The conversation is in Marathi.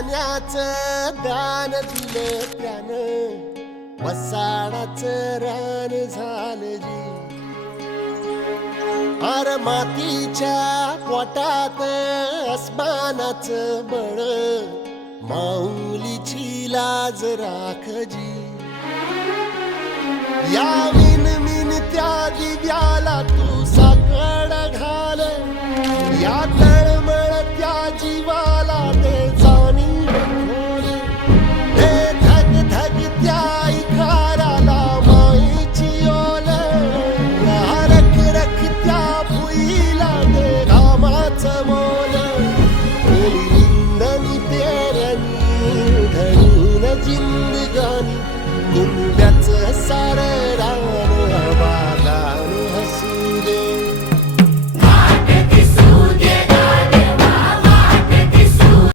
पाण्याचं दान दिलं त्यानं. वसाडाचं रान झालं जी. अर मातीच्या पोटात अस्मानाचं बळ. माऊलीची लाज राखजी या विन मिन त्या दिव्याला तू साकड घाल. या तळमळ त्या जीवा জিন্দিগানি